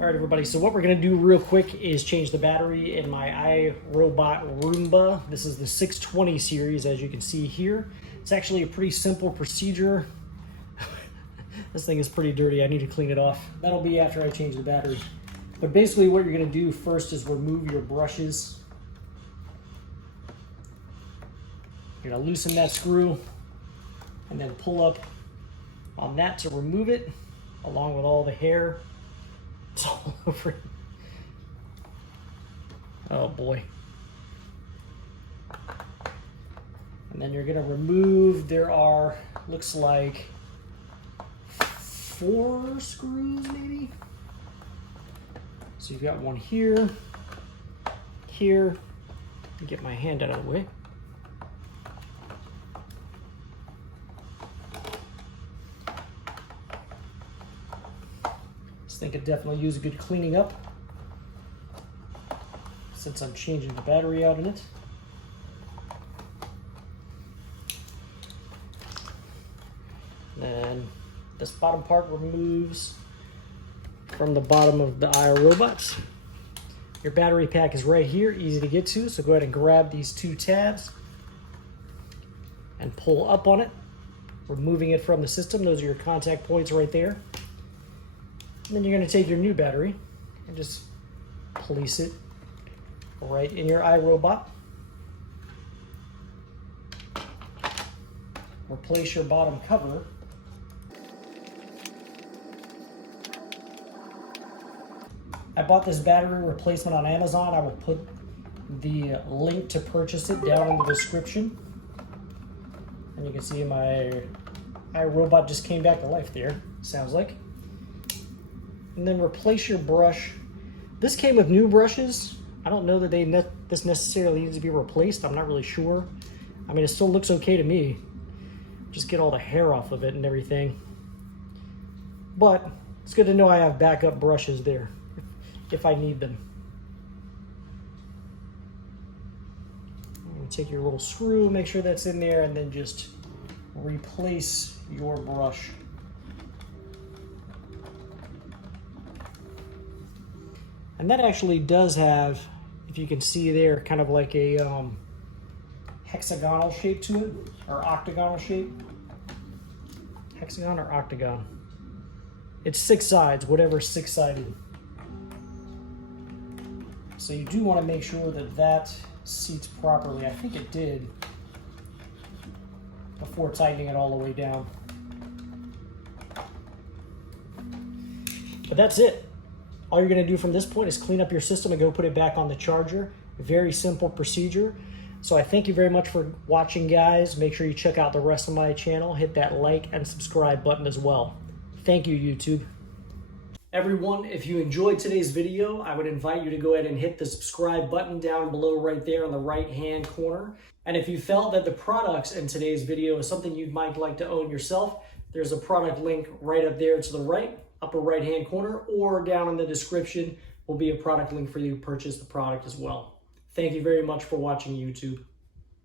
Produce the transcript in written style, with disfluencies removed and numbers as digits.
All right, everybody, so what we're gonna do real quick is change the battery in my iRobot Roomba. This is the 620 series, as you can see here. It's actually a pretty simple procedure. This thing is pretty dirty. I need to clean it off. That'll be after I change the battery. But basically what you're gonna do first is remove your brushes. You're gonna loosen that screw and then pull up on that to remove it, along with all the hair. It's all over it. Oh boy. And then you're gonna remove, there are, looks like 4 screws maybe. So you've got one here, here. Let me get my hand out of the way. I think it definitely use a good cleaning up since I'm changing the battery out in it. Then this bottom part removes from the bottom of the iRobots. Your battery pack is right here, easy to get to, so go ahead and grab these 2 tabs and pull up on it, removing it from the system. Those are your contact points right there. And then you're going to take your new battery and just place it right in your iRobot. Replace your bottom cover. I bought this battery replacement on Amazon. I will put the link to purchase it down in the description. And you can see my iRobot just came back to life there, sounds like. And then replace your brush. This came with new brushes. I don't know that this necessarily needs to be replaced. I'm not really sure. I mean, it still looks okay to me. Just get all the hair off of it and everything. But it's good to know I have backup brushes there if I need them. Take your little screw, make sure that's in there, and then just replace your brush. And that actually does have, if you can see there, kind of like a hexagonal shape to it, or octagonal shape. Hexagon or octagon? It's 6 sides, whatever 6-sided. So you do want to make sure that that seats properly. I think it did before tightening it all the way down. But that's it. All you're going to do from this point is clean up your system and go put it back on the charger. Very simple procedure. So I thank you very much for watching, guys. Make sure you check out the rest of my channel. Hit that like and subscribe button as well. Thank you, YouTube. Everyone, if you enjoyed today's video, I would invite you to go ahead and hit the subscribe button down below right there on the right-hand corner. And if you felt that the products in today's video is something you might like to own yourself, there's a product link right up there to the right, upper right-hand corner, or down in the description will be a product link for you to purchase the product as well. Thank you very much for watching, YouTube.